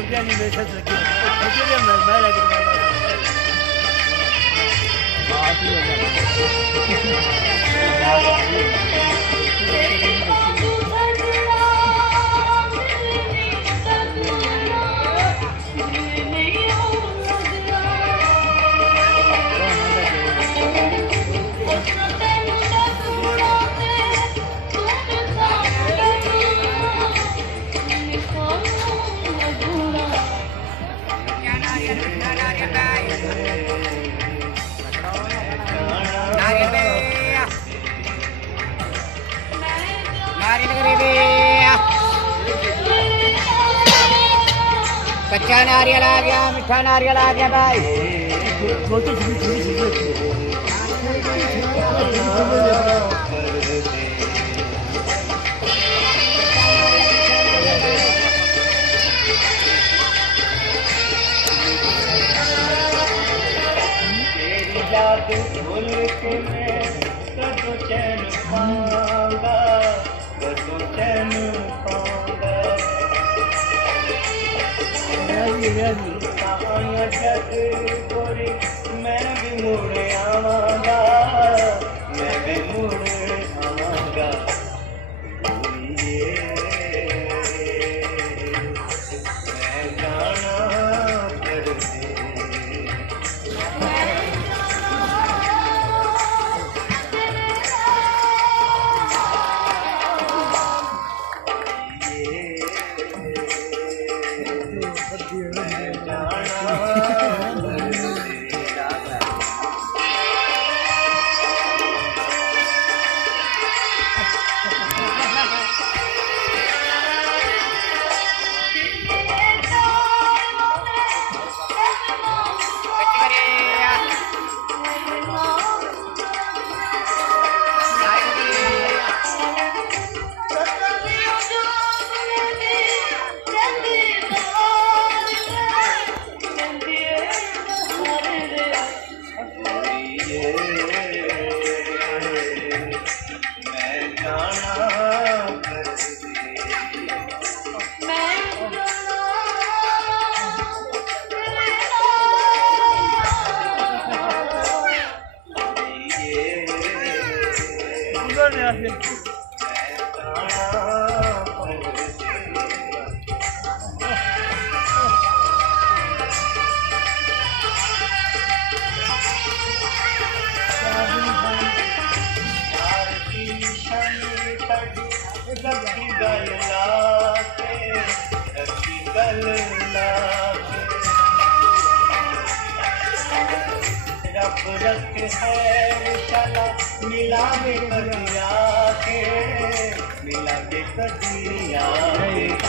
रुपया नहीं मेरे साथ लगी इसलिए मैं लग रहा कच्चा नारियल आ गया, मीठा नारियल आ गया भाई। भूल के मैं कदों चैन पाऊंगा, कदों चैन पाऊंगा। कहानियां जग गोरी मैं भी मुड़ आवांगा, मैं भी मुड़ आवांगा। मैं जाना कर दे रख है चला मिला के कदिया के, मिला के कदिया के।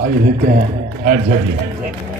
आइए देखते हैं एड जगी